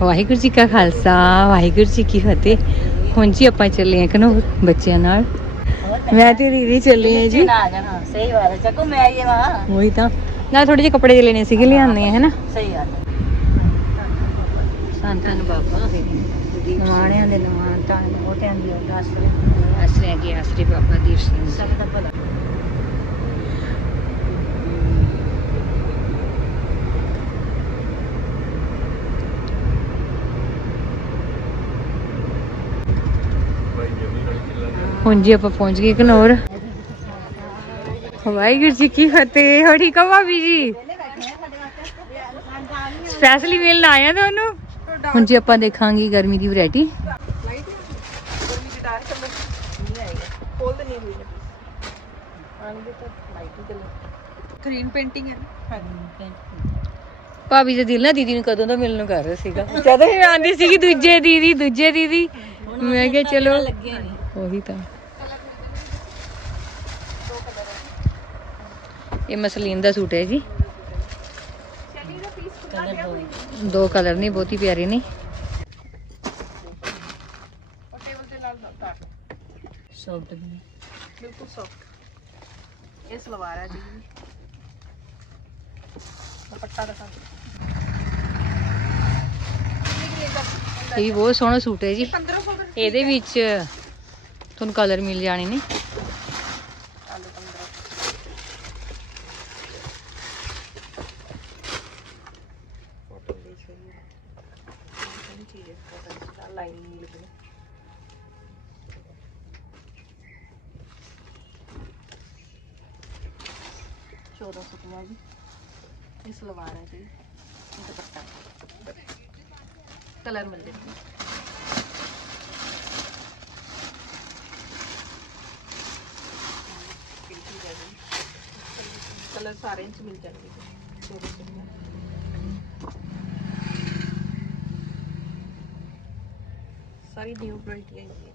ਵਾਹਿਗੁਰੂ ਜੀ ਕਾ ਖਾਲਸਾ ਵਾਹਿਗੁਰੂ ਜੀ ਕੀ ਫਤਿਹ। ਹੁਣ ਜੀ ਆਪਾਂ ਚੱਲੇ ਆ ਕਨੋ ਬੱਚਿਆਂ ਨਾਲ। ਮੈਂ ਤੇ ਦੀਦੀ ਚੱਲੇ ਆ ਜੀ। ਆ ਸਹੀ ਹੈ। ਚੱਕੋ ਮੈਂ ਆਈਏ ਵਾ ਉਹੀ ਤਾਂ। ਨਾਲ ਥੋੜੇ ਜਿਹੇ ਕੱਪੜੇ ਲੈਣੇ ਸੀਗੇ ਲਿਆਉਂਦੇ ਆ ਹੈਨਾ? ਸਹੀ ਹੈ। ਸੰਤਨ ਬਾਬਾ ਨਿਮਾਣਿਆਂ ਦੇ ਨਿਮਾਣ ਤਾਂ ਬਹੁਤਿਆਂ ਦੀ ਅਰਦਾਸ ਆਸਰੇ। ਕੀ ਆਸਰੇ ਬਾਬਾ ਦੀਪ ਸਿੰਘ। ਸਭ ਦਾ ਭਲਾ। ਹੁਣ ਜੀ ਆਪਾਂ ਪਹੁੰਚ ਗਏ ਕਨੌਰ ਵਾਹਿਗੁਰੂ ਜੀ ਕੀ ਫਤਿਹ ਹੋ ਠੀਕ ਹੋ ਭਾਬੀ ਜੀ। ਸਪੈਸ਼ਲੀ ਮਿਲਣ ਆਇਆ ਤੁਹਾਨੂੰ? ਹੁਣ ਜੀ ਆਪਾਂ ਦੇਖਾਂਗੇ ਗਰਮੀ ਦੀ ਵੈਰਾਈਟੀ ਗ੍ਰੀਨ ਪੇਂਟਿੰਗ ਹੈ ਭਾਬੀ ਦਾ ਦਿਲ ਨਾ ਦੀਦੀ ਨੂੰ ਕਦੋਂ ਦਾ ਮਿਲਣ ਨੂੰ ਕਰ ਰਿਹਾ ਸੀਗਾ। ਜਦੋਂ ਹੀ ਆਂਦੀ ਸੀਗੀ। ਦੂਜੇ ਦੀਦੀ ਦੂਜੇ ਦੀਦੀ। ਮੈਂ ਕਿਹਾ ਚਲੋ ਉਹੀ ਤਾਂ। ਇਹ ਮਸਲੀਨ ਦਾ ਸੂਟ ਹੈ ਜੀ। ਦੋ ਦੋ ਕਲਰ ਨੇ ਬਹੁਤੀ ਪਿਆਰੇ ਨੇ। ਸੌਫਟ ਬਿਲਕੁਲ ਸੌਫਟ ਇਹ ਸਲਵਾਰ ਹੈ ਜੀ। ਦੁਪੱਟਾ ਦਿਖਾ। ਇਹ ਬਹੁਤ ਸੋਹਣਾ ਸੂਟ ਹੈ ਜੀ। 1500 ਦਾ ਇਹਦੇ ਵਿੱਚ ਤੁਹਾਨੂੰ ਕਲਰ ਮਿਲ ਜਾਣੇ ਨੇ ਆਲੂ 15 ਫੋਟੋ ਦੇਖ ਰਹੀ ਹੈ ਕਿੰਨੀ ਚੀਜ਼ ਹੈ ਫੋਟੋ ਦਾ ਲਾਈਨਿੰਗ ਮਿਲ ਗਈ ਚੌਦਾਂ ਸੌ ਪੰਜਾਹ ਜੀ। ਇਹ ਸਲਵਾਰ ਹੈ ਜੀ। ਇਹ ਦੁਪੱਟਾ। ਕਲਰ ਮਿਲ ਜਾਣਗੇ ਕਲਰ ਸਾਰੇ ਸਾਰੀ ਨਿਊ ਵੈਰਾਈਟੀ ਆਈ ਹੈ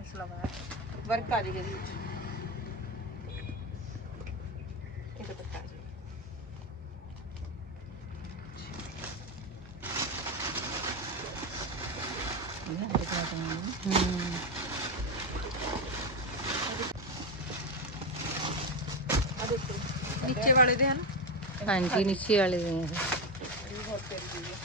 ਇਸ ਲਵਾ ਵਰਕ ਆ ਜਾਏਗਾ ਇਹਦੇ ਵਿੱਚ। ਇਹ ਦੁਪੱਟਾ ਆ ਜਾਏਗਾ ਹਮ, ਆ ਦੇਖੋ। ਨੀਚੇ ਵਾਲੇ ਦੇ ਹਨ? ਹਾਂਜੀ ਨੀਚੇ ਵਾਲੇ ਦੇ ਨੇ ਇਹ। ਇਹ ਬਹੁਤ ਪਿਆਰੀ ਚੀਜ਼ ਹੈ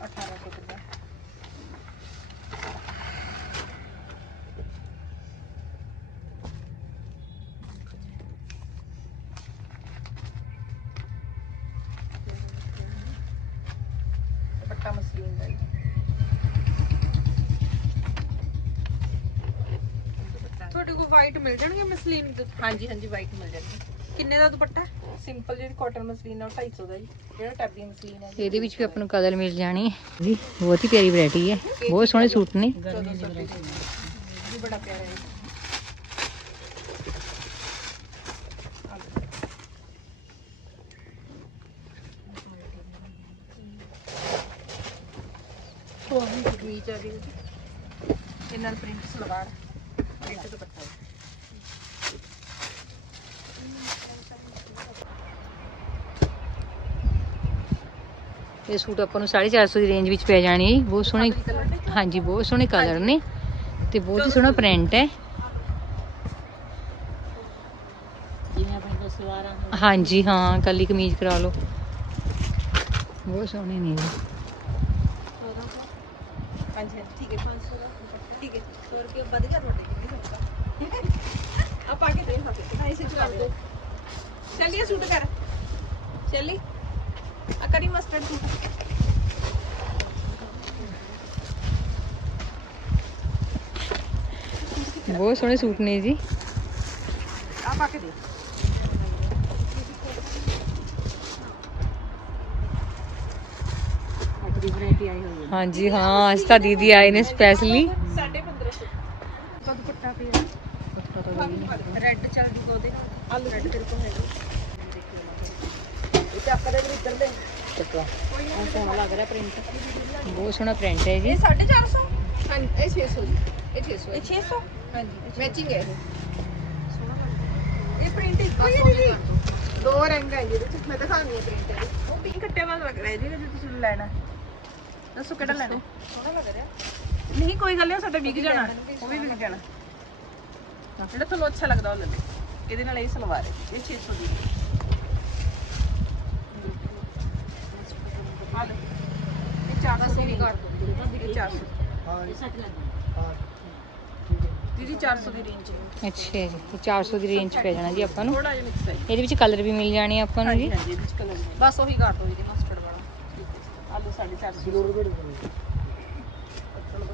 1850 ਦੁਪੱਟਾ ਮਸਲੀਨ ਦਾ ਜੀ ਤੁਹਾਡੇ ਕੋਲ ਵਾਈਟ ਮਿਲ ਜਾਣਗੇ ਮਸਲੀਨ ਦੇ ਹਾਂਜੀ ਹਾਂਜੀ ਵਾਈਟ ਮਿਲ ਜਾਣਗੇ। ਕਿੰਨੇ ਦਾ ਦੁਪੱਟਾ? ਸਿੰਪਲ ਜਿਹੜੀ ਕਾਟਨ ਮਸਲੀਨ ਆ ਉਹ 250 ਦਾ ਜੀ। ਜਿਹੜਾ ਟੈਬੀ ਮਸਲੀਨ ਹੈ ਜੀ। ਇਹਦੇ ਵਿੱਚ ਵੀ ਆਪਾਂ ਨੂੰ ਕਲਰ ਮਿਲ ਜਾਣੀ। ਜੀ ਬਹੁਤ ਹੀ ਪਿਆਰੀ ਵੈਰਾਈਟੀ ਹੈ। ਬਹੁਤ ਸੋਹਣੇ ਸੂਟ ਨੇ। 1400 ਰੁਪਏ ਦੀ ਇਹ ਵੀ ਬੜਾ ਪਿਆਰਾ ਹੈ। ਉਹ ਵੀ ਕਮੀਜ਼ ਆ ਗਈ ਜੀ ਇਹ ਨਾਲ ਪ੍ਰਿੰਟ ਸਲਵਾਰ ਪ੍ਰਿੰਟ ਦੁਪੱਟਾ। ਜੀ। ਇਹ ਸੂਟ ਆਪਾਂ ਨੂੰ 450 ਦੀ ਰੇਂਜ ਵਿੱਚ ਪੈ ਜਾਣੀ ਹੈ। ਬਹੁਤ ਸੋਹਣੇ ਹਾਂਜੀ ਬਹੁਤ ਸੋਹਣੇ ਕਲਰ ਨੇ ਤੇ ਬਹੁਤ ਹੀ ਸੋਹਣਾ ਪ੍ਰਿੰਟ ਹੈ। ਹਾਂਜੀ ਹਾਂ ਕੱਲੀ ਕਮੀਜ਼ ਕਰਾ ਲਓ। ਬਹੁਤ ਸੋਹਣੇ ਨੇ ਜੀ ਹਾਂਜੀ ਹਾਂਜੀ। ਠੀਕ ਹੈ 500 ਦਾ ਠੀਕ ਹੈ 100 ਰੁਪਏ ਵਧ ਗਿਆ ਤੁਹਾਡੇ ਕਿੰਨੇ ਆ ਪਾ ਕੇ ਦੇ ਸਕਦੇ ਹਾਂ ਇਸੇ ਚਲਾ ਦੋ। ਚੱਲੀਏ ਸੂਟ ਕਰ ਚੱਲੀ। ਆ ਕਰੀ ਮਸਟਰਡ ਸੂਟ। ਬਹੁਤ ਸੋਹਣੇ ਸੂਟ ਨੇ ਜੀ। ਆ ਪਾ ਕੇ ਦੇ ਅੱਜ ਦੀ ਵੈਰਾਈਟੀ ਆਈ ਹੋਈ ਹੈ ਹਾਂਜੀ ਹਾਂ ਅੱਜ ਤਾਂ ਦੀਦੀ ਆਏ ਨੇ ਸਪੈਸ਼ਲੀ 1550 ਕਦ ਦੁਪੱਟਾ ਪਿਆ ਰੈੱਡ ਚੱਲ ਜੂਗਾ ਉਹਦੇ ਆਲੂ ਰੈੱਡ ਤੇਰੇ ਕੋਲ ਹੈਗਾ ਇਹ ਚੱਕ ਦੇ ਵੀ ਇੱਧਰ ਦੇ ਸੋਹਣਾ ਲੱਗ ਰਿਹਾ ਪ੍ਰਿੰਟ ਬਹੁਤ ਸੋਹਣਾ ਪ੍ਰਿੰਟ ਹੈ ਜੀ। ਇਹ 450 ਹਾਂਜੀ ਇਹ 600 ਜੀ ਇਹ 600 ਇਹ 600 ਹਾਂਜੀ ਮੈਚਿੰਗ ਹੈ ਇਹ ਸੋਹਣਾ ਲੱਗਦਾ ਇਹ ਪ੍ਰਿੰਟ ਇੱਕੋ ਹੀ ਹੈ ਦੀਦੀ ਦੋ ਰੰਗ ਹੈ ਇਹਦੇ ਚ। ਮੈਂ ਦਿਖਾਉਂਦੀ ਹਾਂ ਪ੍ਰਿੰਟ ਉਹ ਪਿੰਕ ਕੱਟਿਆ ਵਾਲਾ ਲੱਗ ਰਿਹਾ ਜਿਹਦੇ ਜੇ ਤੁਸੀਂ ਲੈਣਾ ਹੈ। ਦੱਸੋ ਕਿਹੜਾ ਲੈਣਾ ਸੋਹਣਾ ਲੱਗ ਰਿਹਾ। ਨਹੀਂ ਕੋਈ ਗੱਲ ਨਹੀਂ ਸਾਡਾ ਵਿਕ ਜਾਣਾ। ਉਹ ਵੀ ਵਿਕ ਜਾਣਾ। ਹਾਂ, ਜਿਹੜਾ ਤੁਹਾਨੂੰ ਅੱਛਾ ਲੱਗਦਾ ਉਹ ਲੈ ਲਓ। ਇਹਦੇ ਨਾਲ ਇਹ ਸਲਵਾਰ ਹੈ ਇਹ 600 ਦੀ। ਹੈ। ਆ ਲਓ ਇਹ 400 ਦੀ ਕਰ ਦੋ। ਇਹ 400 ਦੀਦੀ 400 ਦੀ ਰੇਂਜ ਹੈ। ਅੱਛਾ ਜੀ ਇਹ 400 ਦੀ ਰੇਂਜ ਪੈ ਜਾਣਾ ਜੀ ਆਪਾਂ ਨੂੰ। ਥੋੜਾ ਜਿਹਾ ਮਿਕਸ ਹੈ ਇਹਦੇ ਵਿੱਚ ਕਲਰ ਵੀ ਮਿਲ ਜਾਣੇ ਆਪਾਂ ਨੂੰ ਜੀ। ਹਾਂਜੀ ਇਹਦੇ ਚ ਕਲਰ ਨਹੀਂ ਬਸ ਉਹੀ ਕਰ ਦੋ ਜੀ ਮਸਟਰਡ ਵਾਲਾ ਆਲੂ 450 ਕਿਲੋ ਰੁਪਏ।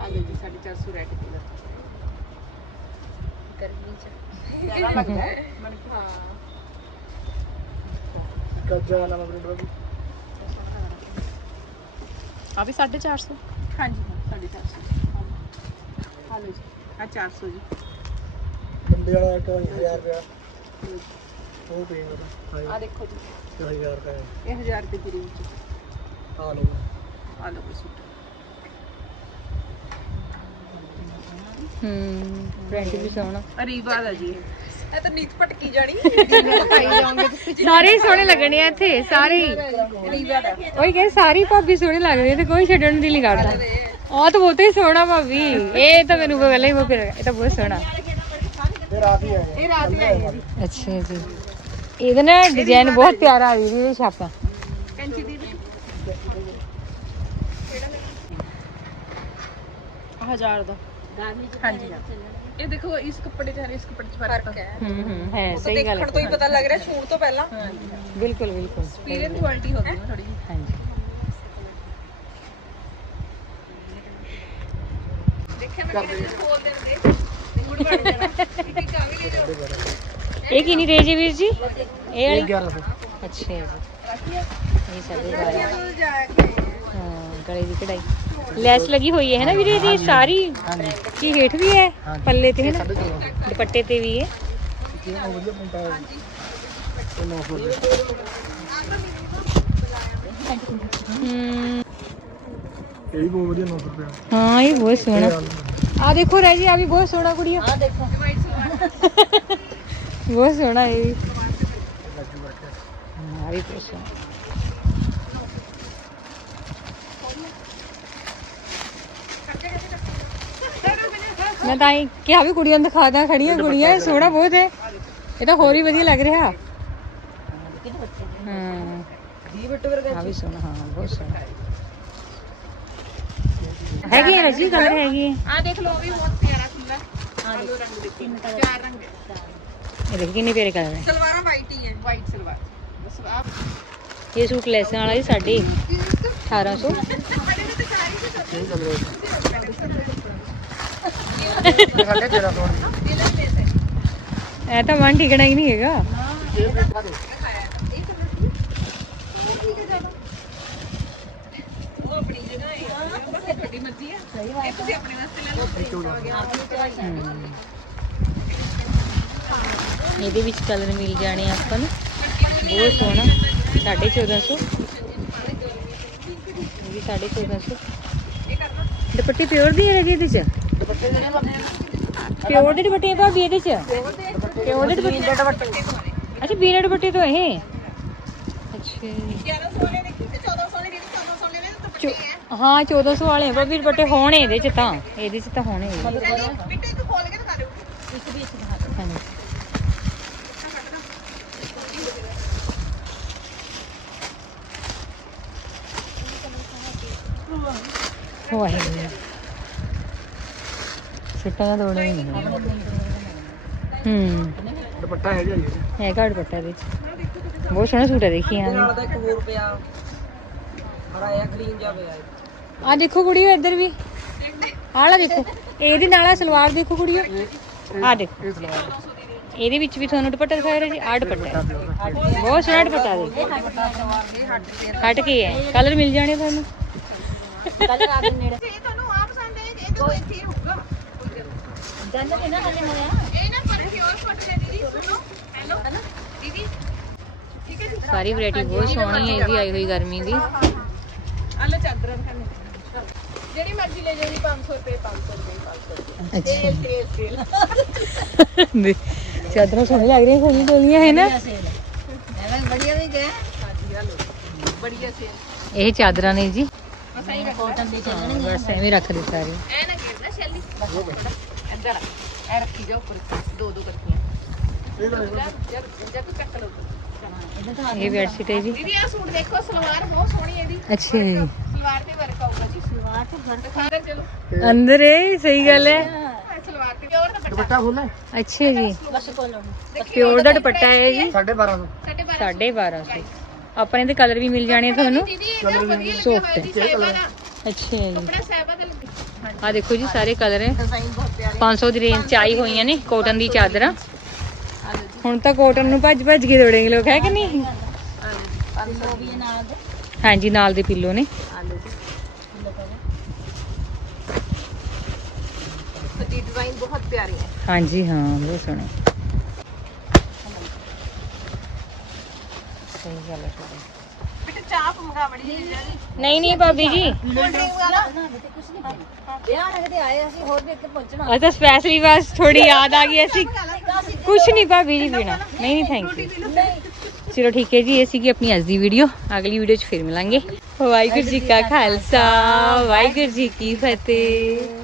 ਆਲੂ ਜੀ 450 ਰੈਡ ਕਲਰ। ਗਰਮੀ ਚ। ਜ਼ਿਆਦਾ ਲੱਗਦਾ ਹੈ? ਮਨ ਹਾਂ। ਆ ਵੀ 450 ਹਾਂਜੀ ਹਾਂ 450 ਆਲੂ ਜੀ ਆ 400 ਜੀ। ਬੰਦੇ ਵਾਲਾ ਇੱਕ 1000 ਰੁਪਿਆ ਉਹ ਪੇ ਮੇਰਾ ਆ। ਦੇਖੋ ਜੀ। 1000 ਰੁਪਏ ਇਹ 1000 ਰੁਪਏ ਦੀ ਰੇਂਜ ਆ ਲਓ ਸੂਟ ਹੂੰ। ਪ੍ਰਿੰਟ ਵੀ ਸੋਹਣਾ। ਅਰੀਬਾ ਦਾ ਜੀ। ਇਹ ਤਾਂ ਨੀਤ ਭਟਕੀ ਜਾਣੀ। ਸਾਰੇ ਹੀ ਸੋਹਣੇ ਲੱਗਣੇ ਆ ਇੱਥੇ ਸਾਰੇ ਹੀ। ਦਾ। ਉਹੀ ਕਹੇ ਸਾਰੀ ਭਾਬੀ ਸੋਹਣੀ ਲੱਗਦੀ ਹੈ ਤੇ ਕੋਈ ਛੱਡਣ ਨੂੰ ਦਿਲ ਨਹੀਂ ਕਰਦਾ। ਉਹ ਤਾਂ ਬਹੁਤ ਹੀ ਸੋਹਣਾ ਭਾਬੀ। ਇਹ ਤਾਂ ਮੈਨੂੰ ਪਹਿਲਾਂ ਹੀ ਬਹੁਤ ਇਹ ਤਾਂ ਬਹੁਤ ਸੋਹਣਾ। ਇਹ ਰਾਤ ਹੀ ਆਏ ਇਹ ਰਾਤ ਹੀ ਹੈ ਜੀ ਅੱਛਾ ਜੀ ਇਹਦਾ ਨਾ ਡਿਜ਼ਾਈਨ ਬਹੁਤ ਪਿਆਰਾ ਆ ਜੀ ਇਹ ਛਾਪਾ। 1000 ਦਾ ਹਾਂਜੀ ਇਹ ਦੇਖੋ ਇਸ ਕੱਪੜੇ 'ਚ ਹਰ ਇਸ ਕੱਪੜੇ 'ਚ ਫਰਕ ਹੈ ਹੂੰ ਹੂੰ ਹੈ ਸਹੀ ਗੱਲ ਹੈ ਦੇਖਣ ਤੋਂ ਹੀ ਪਤਾ ਲੱਗ ਰਿਹਾ ਛੂਣ ਤੋਂ ਪਹਿਲਾਂ ਬਿਲਕੁਲ ਬਿਲਕੁਲ ਐਕਸਪੀਰੀਅੰਸ ਕੁਆਲਿਟੀ ਹੋ ਗਈ ਨਾ ਥੋੜੀ ਹਾਂਜੀ ਦੇਖਿਆ ਮੈਂ ਕਿਹਦੇ ਖੋਲ ਦੇਣਗੇ ਮੂਡ ਬਣ ਜਾਣਾ ਕਿ ਕਾਵੀ ਲੈ ਜਾਓ ਇਹ ਕਿੰਨੀ ਰੇਜ ਹੈ ਵੀਰ ਜੀ ਇਹ ਵਾਲੀ 1100 ਅੱਛਾ ਜੀ ਇਹ ਸਾਡੇ ਵਾਲਾ ਹਾਂ ਗਲੇ ਦੀ ਕਢਾਈ ਲੈਸ ਲੱਗੀ ਹੋਈ ਹੈ ਨਾ ਵੀਰੇ ਇਹਦੀ ਸਾਰੀ ਹਾਂਜੀ ਕੀ ਹੇਠ ਵੀ ਹੈ ਹਾਂਜੀ। ਪੱਲੇ ਤੇ ਹੈ ਨਾ ਸਾਢੇ ਚੌਦਾਂ ਦੁਪੱਟੇ ਤੇ ਵੀ ਹੈ ਇਹ ਉਹ ਵਧੀਆ ਪੁੰਟਾ ਹੈ ਇਹ 900 ਰੁਪਏ ਹੂੰ ਇਹ ਵੀ ਬਹੁਤ ਵਧੀਆ 900 ਰੁਪਏ ਹਾਂ ਇਹ ਬਹੁਤ ਸੋਹਣਾ ਆ ਦੇਖੋ ਰਹਿ ਜੀ ਆ ਵੀ ਬਹੁਤ ਸੋਹਣਾ ਕੁੜੀਆ ਆ ਦੇਖੋ ਬਹੁਤ ਸੋਹਣਾ ਇਹ ਵੀ ਲੱਜੂ ਬੈਠਾ ਹਾਂ, ਆ ਵੀ ਬਹੁਤ ਸੋਹਣਾ ਮੈਂ ਤਾਂ ਹੀ ਕਿਹਾ ਵੀ ਕੁੜੀਆਂ ਨੂੰ ਦਿਖਾ ਦਾਂ ਖੜੀਆਂ ਕੁੜੀਆਂ ਇਹ ਸੋਹਣਾ ਬਹੁਤ ਹੈ। ਇਹ ਤਾਂ ਹੋਰ ਹੀ ਵਧੀਆ ਲੱਗ ਰਿਹਾ। ਹਾਂ। ਦੀ ਬੱਟ ਵਰਗਾ ਆ ਵੀ ਸੋਹਣਾ ਹਾਂ ਬਹੁਤ ਸੋਹਣਾ। ਹੈਗੀ ਹੈ ਜੀ ਕਲਰ ਹੈਗੀ ਹੈ? ਆ ਦੇਖ ਲਓ ਵੀ ਬਹੁਤ ਪਿਆਰਾ ਖੁੱਲਾ ਆਲੂ ਰੰਗ ਦੇ ਤਿੰਨ ਚਾਰ ਰੰਗ ਹੈ। ਇਹ ਦੇਖ ਕਿੰਨੇ ਪਿਆਰੇ ਕਲਰ ਹੈ। ਸਲਵਾਰਾਂ ਵਾਈਟ ਹੀ ਹੈ ਵਾਈਟ ਸਲਵਾਰ। ਬਸ ਆ ਇਹ ਸੂਟ ਲੈਸਾਂ ਵਾਲਾ ਜੀ ਸਾਡੇ। 1800 ਇਹ ਚੱਲ ਰਿਹਾ ਇਹ ਸਾਡੇ 1300 ਐ ਤਾਂ ਮਨ ਠਿਕਣਾ ਹੀ ਨਹੀਂ ਹੈਗਾ। ਇਹ ਦੇਖਾ ਦੇ ਉਹ ਆਪਣੀ ਹੈ। ਬਸ ਇਹ ਹੈ ਤੁਸੀਂ ਆਪਣੇ ਵਾਸਤੇ ਲੈ ਲਓ ਇਹਦੇ ਵਿੱਚ ਕਲਰ ਮਿਲ ਜਾਣੇ ਆਪਾਂ ਨੂੰ। ਬਹੁਤ ਸੋਹਣਾ। 1450 ਇਹ ਵੀ 1450 ਦੁਪੱਟੇ ਪਿਓਰ ਦੀ ਹੈ ਇਹਦੇ ਚ? ਦੁਪੱਟੇ ਜਿਹੜੇ ਪਿਓਰ ਦੇ ਦੁਪੱਟੇ ਆ ਭਾਬੀ ਇਹਦੇ ਚ? ਪਿਓਰ ਦੇ ਦੁਪੱਟੇ? ਅੱਛਾ, ਬੀਨਾ ਦੁਪੱਟੇ ਤੋਂ ਇਹ? ਅੱਛਾ। ਜੀ। 1100 ਵਾਲੇ ਦੇਖੀ ਤੇ 1400 ਵਾਲੇ ਵੀ 1400 ਵਾਲੇ ਦੁਪੱਟੇ ਹੈ ਹਾਂ 1400 ਵਾਲੇ ਭਾਬੀ, ਦੁਪੱਟੇ ਹੋਣੇ ਇਹਦੇ ਚ ਤਾਂ। ਇਹਦੇ ਚ ਤਾਂ ਹੋਣੇ ਹੀ ਆ। ਚਲੀ ਬਿੱਟੇ ਇੱਕ ਖੋਲ ਕੇ ਦਿਖਾ ਦਿਓ ਹਾਂਜੀ। ਵਾਹਿਗੁਰੂ। ਸਿੱਟਾਂ ਦਾ ਦੋੜੇ ਨਹੀਂ ਹੂੰ। ਦੁਪੱਟਾ ਹੈਗਾ ਜੀ ਇਹ। ਹੈਗਾ ਦੁਪੱਟਾ ਇਹਦੇ ਚ ਬਹੁਤ ਸੋਹਣਾ ਸੂਟ ਹੈ ਦੇਖੀ ਹਾਂ ਦਾ ਇੱਕ ਹੋਰ ਪਿਆ। ਹਰਾਇਆ ਗ੍ਰੀਨ ਜਿਹਾ ਪਿਆ ਆ ਦੇਖੋ ਕੁੜੀਓ ਇੱਧਰ ਵੀ। ਆਲਾ ਦੇਖੋ। ਇਹਦੇ ਨਾਲ ਆ ਸਲਵਾਰ ਦੇਖੋ ਕੁੜੀਓ। ਆ ਦੇਖੋ। ਇਹ ਸਲਵਾਰ। ਇਹਦੇ ਵਿੱਚ ਵੀ ਤੁਹਾਨੂੰ ਦੁਪੱਟਾ ਦਿਖਾਇਆ ਰਿਹਾ ਜੀ ਆ ਦੁਪੱਟਾ। ਹੈ। ਬਹੁਤ ਸੋਹਣਾ ਦੁਪੱਟਾ ਦੇ ਹਟ ਕੇ ਹੈ ਕਲਰ ਮਿਲ ਜਾਣੇ ਤੁਹਾਨੂੰ। ਕੱਲ ਰਾਤ ਦੇ ਨੇੜੇ। ਜੇ ਤੁਹਾਨੂੰ ਆ ਪਸੰਦ ਹੈ ਇਹ ਤਾਂ ਇੱਥੇ ਹੀ ਹੋਊਗਾ ਜੰਨ ਤੇ ਨਾ ਹਲੇ ਮਰਿਆ ਇਹ ਨਾ ਪਰ ਪਿਓਰ ਕਾਟਨ ਹੈ ਦੀਦੀ ਸੁਣੋ। ਹੈਲੋ ਦੀਦੀ। ਠੀਕ ਹੈ ਜੀ? ਸਾਰੀ ਵੈਰਾਈਟੀ ਬਹੁਤ ਸੋਹਣੀ ਹੈ ਇਹਦੀ ਆਈ ਹੋਈ ਗਰਮੀ ਦੀ। ਆ ਲੈ ਚਾਦਰਾਂ ਖਾਣੇ ਜਿਹੜੀ ਮਰਜ਼ੀ ਲੈ ਜਾਓ ਜੀ 500 ਰੁਪਏ 500 ਰੁਪਏ 500 ਰੁਪਏ। ਅੱਛਾ। ਤੇਲ ਤੇਲ ਚਾਦਰਾਂ ਸੋਹਣੀ ਲੱਗ ਰਹੀਆਂ ਸੋਹਣੀ ਸੋਹਣੀਆਂ ਹੈ ਨਾ? ਸੇਲ ਐਵੇਂ ਹਾਂਜੀ ਆ ਲਓ। ਬੜੀਆ ਸੇ ਇਹ ਚਾਦਰਾਂ ਨੇ ਜੀ। ਬਸ ਰੱਖ ਕਾਟਨ ਦੇ ਹਾਂ, ਬਸ ਐਵੇਂ ਰੱਖ ਦੇ ਸਾਰੇ। ਐ ਨਾ ਗਿਰਨਾ ਸ਼ੈਲੀ। ਬਸ। ਥੋੜਾ ਇੱਧਰ ਆ ਐ ਰੱਖੀ ਜਾਓ ਉੱਪਰ ਦੋ ਦੋ ਕੱਟੀਆਂ। ਜਦ ਜਦ ਕੱਟ ਲਓ ਇਹ ਬੈੱਡ ਸ਼ੀਟ ਹੈ ਜੀ ਦੀਦੀ ਆ ਸੂਟ ਦੇਖੋ ਸਲਵਾਰ ਬਹੁਤ ਸੋਹਣੀ ਹੈ ਇਹਦੀ। ਅੱਛਾ ਜੀ। ਸਲਵਾਰ ਤੇ ਵਰਕ ਆਊਗਾ ਜੀ। ਸਲਵਾਰ ਤੇ ਫਰੰਟ ਦਿਖਾ ਦੇ ਚਲੋ। ਅੰਦਰ ਇਹ ਸਹੀ ਗੱਲ ਹੈ। ਆਹ ਸਲਵਾਰ ਤੇ ਪਿਓਰ ਦਾ ਦੁਪੱਟਾ ਖੋਲਣਾ ਅੱਛਾ ਜੀ। ਬਸ ਪਿਓਰ ਦਾ ਦੁਪੱਟਾ ਹੈ ਜੀ। 1250 ਸਾਡੇ 1250 ਆਪਣੇ ਤੇ। ਕਲਰ ਵੀ ਮਿਲ ਜਾਣੇ ਆ ਤੁਹਾਨੂੰ। ਦੀਦੀ ਇਹ ਤਾਂ ਵਧੀਆ ਲੱਗਿਆ ਹੋਇਆ ਜੀ ਸੇਵਾ ਦਾ। ਅੱਛਾ ਜੀ ਕੱਪੜਾ ਸੇਵਾ ਦਾ ਲੱਗਿਆ ਆ ਦੇਖੋ ਜੀ, ਸਾਰੇ ਕਲਰ ਹੈ। 500 ਦੀ ਰੇਂਜ ਚ ਆਈ ਹੋਈਆਂ ਨੇ ਕੋਟਨ ਦੀ ਚਾਦਰਾਂ। ਹੁਣ ਤਾਂ ਕੋਟਨ ਨੂੰ ਭੱਜ ਭੱਜ ਕੇ ਦੌੜੇਂਗੇ ਲੋਕ, ਹੈ ਕਿ ਨਹੀਂ? ਹਾਂਜੀ, ਨਾਲ ਦੇ ਪਿੱਲੋ ਨੇ। ਡਿਜ਼ਾਈਨ ਬਹੁਤ ਪਿਆਰੀ ਹੈ ਹਾਂਜੀ, ਹਾਂ, ਬਹੁਤ ਸੋਹਣਾ। ਸਹੀ ਗੱਲ ਹੈ ਤੁਹਾਡੀ। ਬੇਟਾ ਚਾਪ ਮੰਗਾ ਬੜੀ ਜੀ ਨਹੀਂ ਨਹੀਂ ਭਾਬੀ ਜੀ। ਆ ਤਾਂ ਸਪੈਸ਼ਲੀ ਬਸ ਥੋੜੀ ਯਾਦ ਆ ਗਈ ਅਸੀਂ ਕੁਛ ਨਹੀਂ ਭਾਬੀ ਜੀ ਪੀਣਾ ਨਹੀਂ ਨਹੀਂ ਥੈਂਕ ਯੂ ਚਲੋ ਠੀਕ ਹੈ ਜੀ ਇਹ ਸੀਗੀ ਆਪਣੀ ਅੱਜ ਦੀ ਵੀਡੀਓ ਅਗਲੀ ਵੀਡੀਓ 'ਚ ਫਿਰ ਮਿਲਾਂਗੇ। ਵਾਹਿਗੁਰੂ ਜੀ ਕਾ ਖਾਲਸਾ ਵਾਹਿਗੁਰੂ ਜੀ ਕੀ ਫਤਿਹ।